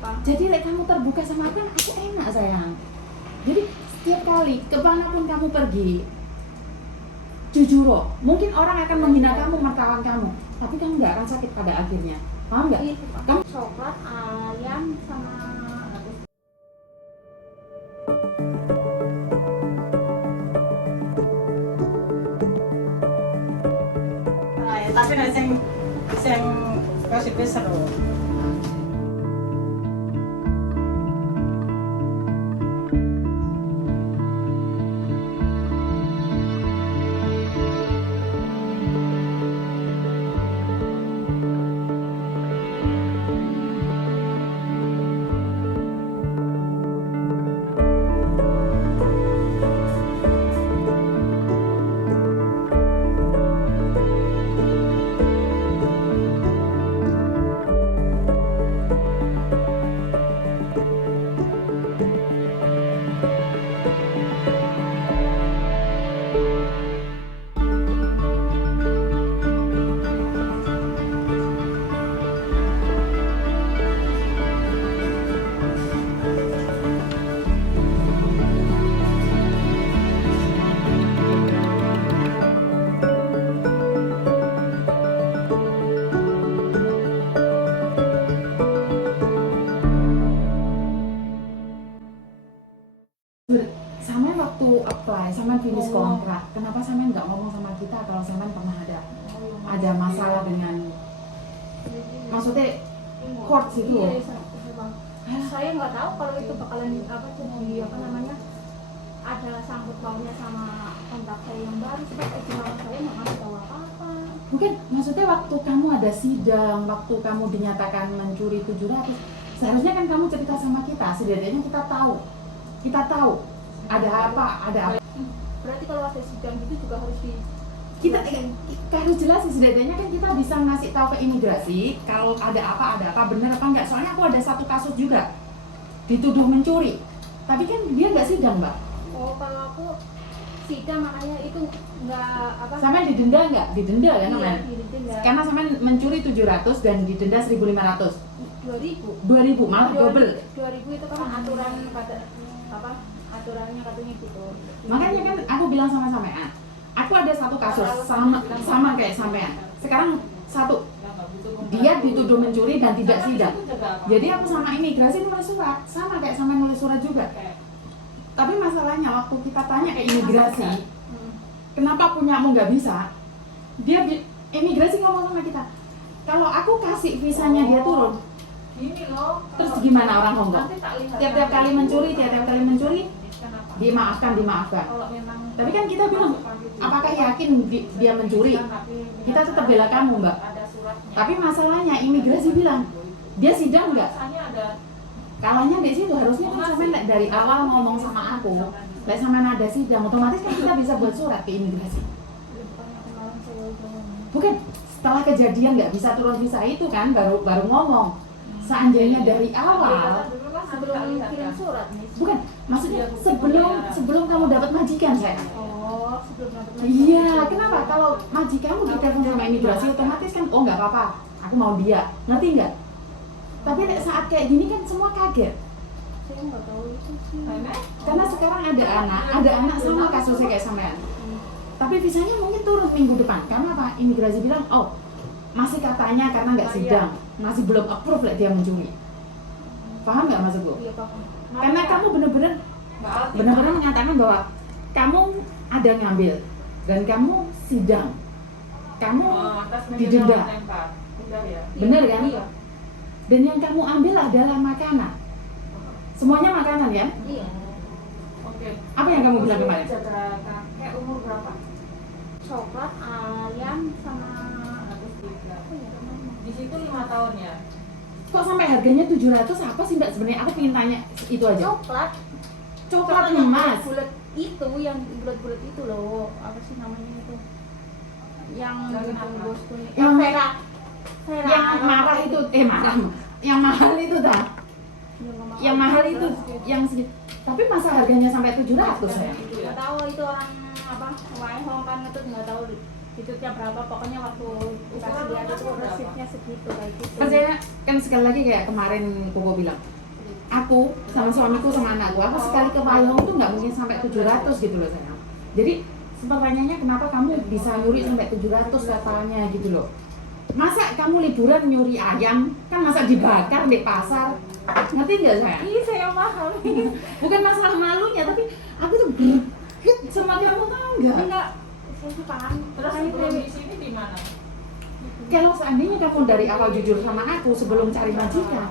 paham. Jadi kamu terbuka sama aku enak sayang. Jadi setiap kali kemanapun kamu pergi, jujur loh, mungkin orang akan menghina kamu, mertawan kamu, tapi kamu nggak akan sakit pada akhirnya, paham nggak? Kamu Coklat, ayam, sama tapi nek sing positif seru. sama waktu apply, sama finish kontrak, kenapa sama nggak ngomong sama kita kalau sama pernah ada masalah dengan, maksudnya court itu? Iya, saya nggak tahu kalau itu bakalan jadi apa namanya, ada sangkut pautnya sama kontak saya yang baru. Sebab saya nggak ngasih tahu apa-apa. Mungkin maksudnya waktu kamu ada sidang, waktu kamu dinyatakan mencuri 700, seharusnya kan kamu cerita sama kita, setidaknya kita tahu ada apa. Berarti kalau ada sidang gitu juga harus Kita harus jelas, setidaknya kan kita bisa ngasih tahu ke imigrasi kalau ada apa benar apa enggak. Soalnya aku ada satu kasus juga dituduh mencuri, tapi kan dia nggak sidang, Mbak. Oh, kalau aku sidang makanya itu nggak apa. Sama didenda nggak? Didenda kan Iya, namanya? didenda. Karena sama mencuri 700 dan didenda 1.500. 2.000. 2.000 malah double. 2.000 itu kan aturan aturannya katanya gitu. Makanya kan aku bilang sama sampean, aku ada satu kasus sama kayak sampean. Sekarang satu, dia dituduh mencuri dan tidak sidang. Jadi aku sama imigrasi nulis surat, sama kayak sampean nulis surat juga. Tapi masalahnya waktu kita tanya ke imigrasi, kenapa punyamu nggak bisa? Imigrasi ngomong sama kita, kalau aku kasih visanya dia turun, Gini loh. terus gimana orang Hongkong? Nanti tak lihat. Tiap-tiap kali mencuri, dimaafkan. Kalau memang Tapi kan kita bilang, apakah yakin dia mencuri? Kita tetap bela kamu, Mbak. ada suratnya. Tapi masalahnya imigrasi bilang, dia sidang nggak? Biasanya ada Kalahnya di situ harusnya kan sampai dari awal ngomong sama aku, nggak sama ada sidang, otomatis kan kita bisa buat surat ke imigrasi. Bukan setelah kejadian nggak bisa turun visa itu kan baru ngomong. Seandainya dari awal, Sebelum kirim surat nih. bukan maksudnya sebelum kamu dapat majikan saya. Oh, sebelum dapat. Iya, kenapa? Kalau majikanmu ditelepon sama imigrasi otomatis kan, oh nggak apa-apa, aku mau dia, ngerti nggak? Tapi saat kayak gini kan semua kaget. Saya nggak tahu itu sih. Karena sekarang ada anak sama kasusnya kayak sampean. Tapi visanya mungkin turun minggu depan. Karena apa? Imigrasi bilang, oh masih katanya karena nggak sidang, masih belum approve lah dia mencuri. Paham nggak maksudku? Iya, paham. Karena kamu benar-benar mengatakan bahwa kamu ada ngambil dan kamu sidang, kamu didenda, benar kan? Iya. Dan yang kamu ambil adalah makanan. Semuanya makanan ya? Iya. Oke. Apa yang kamu bilang kemarin? Jaga kakek umur berapa? Coklat, ayam, sama Di situ 5 tahun ya. Kok sampai harganya 700 apa sih Mbak? Sebenarnya aku pengen tanya itu aja. Coklat yang emas. bulat itu, yang bulat-bulat itu loh. Apa sih namanya itu? Yang bosku ini. Yang Vera. Yang marah itu, marah. Yang mahal itu dah. Yang mahal itu yang segitu. Tapi masa harganya sampai 700 ya? Nggak tahu itu orang apa? Wae Hong kan itu nggak tahu Ditutnya berapa, pokoknya waktu dikasih lihat itu resipnya segitu kayak gitu. Kan saya kan sekali lagi kayak kemarin Koko bilang, aku sama suamiku sama anakku, aku sekali ke Payung tuh nggak mungkin sampai 700 gitu loh sayang. Jadi pertanyaannya kenapa kamu bisa nyuri sampai 700 katanya gitu loh. Masa kamu liburan nyuri ayam, kan masa dibakar di pasar, ngerti nggak sayang? Iya saya mahal. Bukan masalah malunya, tapi aku tuh greget sama kamu, tahu nggak? Enggak, saya sih paham. Terus Makanya sebelum saya- di sini di mana? Kalau seandainya kamu dari awal jujur sama aku sebelum cari majikan,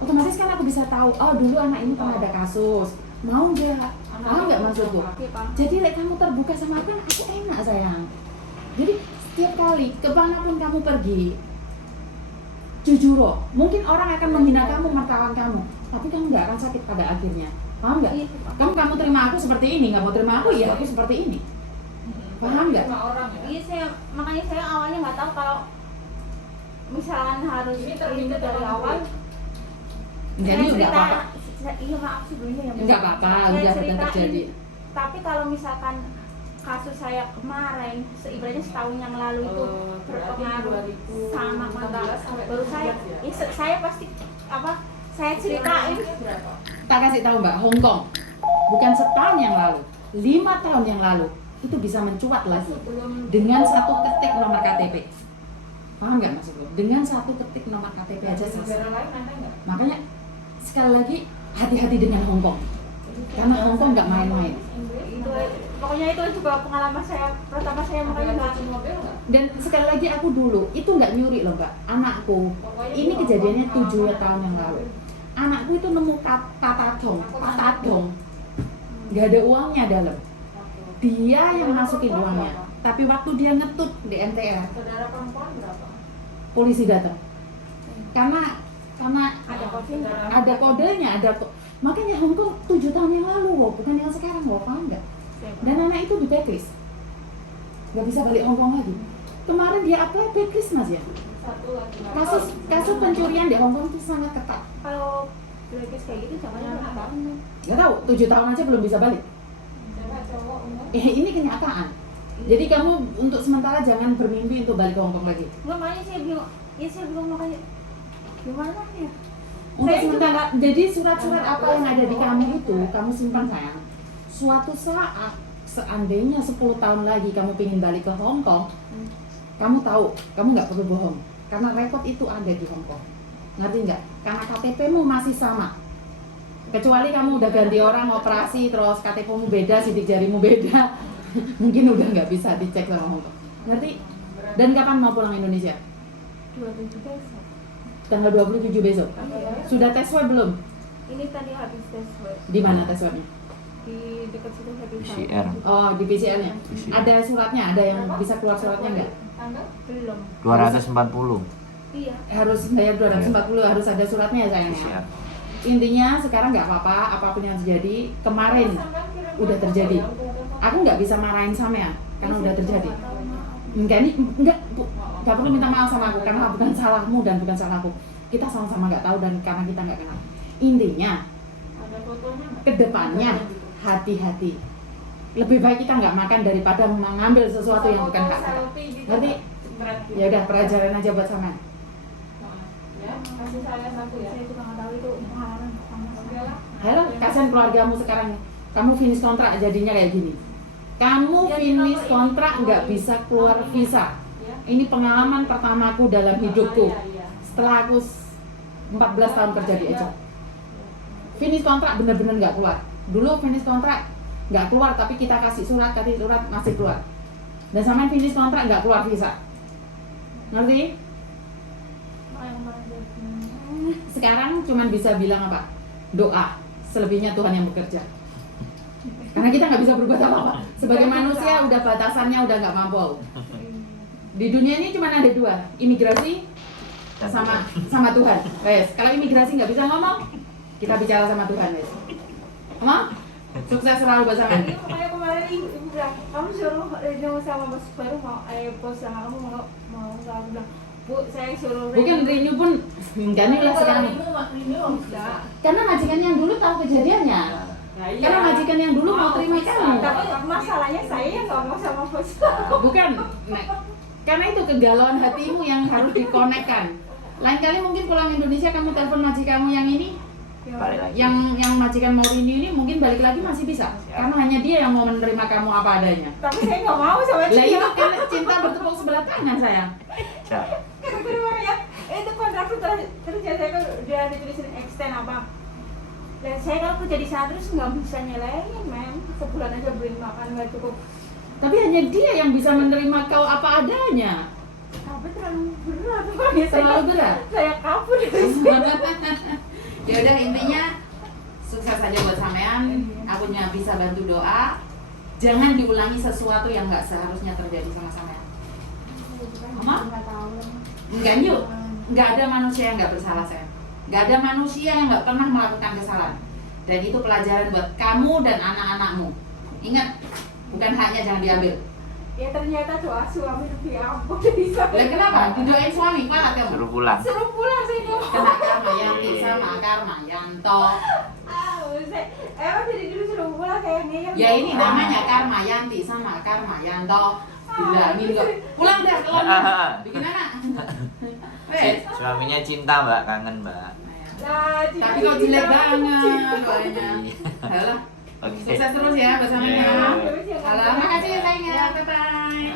otomatis kan aku bisa tahu, oh dulu anak ini pernah ada kasus, mau nggak? Mau nggak maksudku? Oke, Pak. Jadi like, kamu terbuka sama aku kan aku enak sayang. Jadi setiap kali kemanapun kamu pergi, jujur loh, mungkin orang akan menghina kamu, mertawan kamu, tapi kamu nggak akan sakit pada akhirnya. Paham nggak? Iya, Pak. Kamu terima aku seperti ini, nggak mau terima aku ya aku seperti ini. Paham nggak? Cuma orang ya? Iya saya, makanya saya awalnya nggak tahu kalau misalkan harus Ini ini terbitnya dari dalam awal. Jadi Saya udah cerita- apa-apa. Iya maaf sebelumnya ya. Bu. Nggak apa-apa, Saya udah udah ceritain, terjadi. Tapi kalau misalkan kasus saya kemarin, seibaratnya setahun yang lalu itu Berarti berpengaruh 2016 sama kontak sampai baru saya, 2017 ya? ya, saya pasti apa? Saya ceritain. Berapa? Tak kasih tahu Mbak, Hong Kong bukan setahun yang lalu, 5 tahun yang lalu itu bisa mencuat lagi Sebelum dengan satu ketik nomor KTP. Paham nggak maksudku? Dengan satu ketik nomor KTP aja selesai. negara lain ada nggak? Makanya sekali lagi hati-hati dengan Hong Kong, karena Hong Kong nggak main-main. Itu pokoknya itu juga pengalaman saya pertama saya makanya nggak Cuci mobil nggak? Dan sekali lagi aku dulu itu nggak nyuri loh Mbak, anakku. Ini kejadiannya 7 tahun yang lalu. Anakku itu nemu patadong, nggak ada uangnya dalam. Dia yang masukin uangnya, tapi waktu dia ngetut di MTR, Saudara perempuan berapa? polisi datang. Karena ada COVID. ada kodenya, makanya Hong Kong 7 tahun yang lalu loh, bukan yang sekarang loh, paham nggak? Dan anak itu di blacklist, nggak bisa balik Hong Kong lagi. Kemarin dia apply blacklist mas ya. Satu lagi. Kasus pencurian di Hong Kong itu sangat ketat. Kalau blacklist kayak gitu jangan apa? Nggak tahu, 7 tahun aja belum bisa balik. Cewek cowok umur. Ini kenyataan. Jadi kamu untuk sementara jangan bermimpi untuk balik ke Hong Kong lagi. Nggak, makanya saya bingung. Ya saya bingung makanya gimana ya? Untuk Saya juga sementara, jadi surat-surat apa yang ada di kamu itu kamu simpan sayang. Suatu saat seandainya 10 tahun lagi kamu pengen balik ke Hong Kong, kamu tahu, kamu nggak perlu bohong karena rekod itu ada di Hong Kong. Ngerti nggak? Karena KTP-mu masih sama. Kecuali kamu udah ganti orang operasi terus KTP-mu beda, sidik jarimu beda, mungkin udah nggak bisa dicek sama Hong Kong. Ngerti? Dan kapan mau pulang Indonesia? 27 besok. Tanggal 27 besok. Sudah tes swab belum? Ini tadi habis tes swab Di mana tes swabnya? di dekat situ Happy PCR. Farm. Oh, di PCR-nya. PCR. Ada suratnya, ada yang bisa keluar suratnya nggak? Tanggal? Belum. 240 Iya. Harus bayar 240, harus ada suratnya ya sayang. PCR. Intinya sekarang nggak apa-apa, apapun yang terjadi, kemarin udah terjadi. Aku nggak bisa marahin sama ya, karena udah terjadi. Enggak, ini nggak perlu minta maaf sama aku karena bukan salahmu dan bukan salahku. Kita sama-sama nggak tahu dan karena kita nggak kenal. Intinya Ada fotonya nggak? kedepannya hati-hati. Lebih baik kita nggak makan daripada mengambil sesuatu yang bukan hak kita. Ngerti? Ya udah, pelajaran aja buat sama. Ya, kasih saya satu ya. Saya juga nggak tahu itu pengalaman pertama Oke saya. lah. Halo, kasihan keluargamu sekarang. Kamu finish kontrak jadinya kayak gini. Kamu finish kontrak nggak bisa keluar visa. Ya. Ini pengalaman pertamaku dalam hidupku. Iya, iya. Setelah aku 14 tahun kerja di Ejo. Finish kontrak bener-bener nggak keluar. Dulu finish kontrak nggak keluar, tapi kita kasih surat masih keluar. Dan sama finish kontrak nggak keluar visa. Ngerti? Sekarang cuman bisa bilang apa? Doa. Selebihnya Tuhan yang bekerja. Karena kita nggak bisa berbuat apa-apa. Sebagai manusia udah batasannya udah nggak mampu. Di dunia ini cuma ada dua, imigrasi sama Tuhan. Guys, kalau imigrasi nggak bisa ngomong, kita bicara sama Tuhan, guys. Ngomong? Sukses selalu bersama. Iya, makanya kemarin ibu bilang, kamu suruh renew sama bos baru bos yang kamu mau nggak? Aku bilang, Bu, saya suruh Bukan renew pun enggak nih lah sekarang. Enggak. Karena majikan yang dulu tahu kejadiannya. Nah, iya. Karena majikan yang dulu mau terima kamu. Tapi masalahnya saya yang nggak mau sama bos. Bukan, Nek. Karena itu kegalauan hatimu yang harus dikonekkan. Lain kali mungkin pulang Indonesia kamu telepon majikanmu yang ini, Balik lagi. yang majikan Mourinho ini mungkin balik lagi masih bisa. Karena hanya dia yang mau menerima kamu apa adanya. Tapi saya nggak mau sama Lah dia. itu kan cinta bertepuk sebelah tangan sayang. Siap. Karena ya, itu kontrak kerja saya kan udah ditulisin extend apa. Dan saya kalau kerja di sana terus nggak bisa nyelein, mem. Sebulan aja beliin makan nggak cukup. Tapi hanya dia yang bisa menerima kau apa adanya. Tapi terlalu berat, makanya Terlalu berat. saya kabur dari sini. Ya udah intinya sukses saja buat sampean. Aku nya bisa bantu doa. Jangan diulangi sesuatu yang nggak seharusnya terjadi sama sampean. Mama? Nggak tahu. Enggak yuk. Nggak ada manusia yang nggak bersalah sayang. Nggak ada manusia yang nggak pernah melakukan kesalahan. Dan itu pelajaran buat kamu dan anak-anakmu. Ingat, bukan haknya jangan diambil. Ya ternyata doa suami lebih ampuh dari Lah saya. kenapa? Didoain suami, kualat kamu. Suruh pulang. Suruh pulang sih dia. Kena karma Yanti sama karma Yanto. Emang dari dulu suruh pulang kayak ngeyel. Ya ini namanya karma Yanti sama karma Yanto. Bilangin kok. Pulang dah keluar. Bikin anak. Wes. Suaminya cinta mbak, kangen mbak. Nah, Tapi kok jelek banget doanya. Alah. Oke. Sukses terus ya bersama Iya. ya. Halo, makasih ya sayangnya. Bye bye.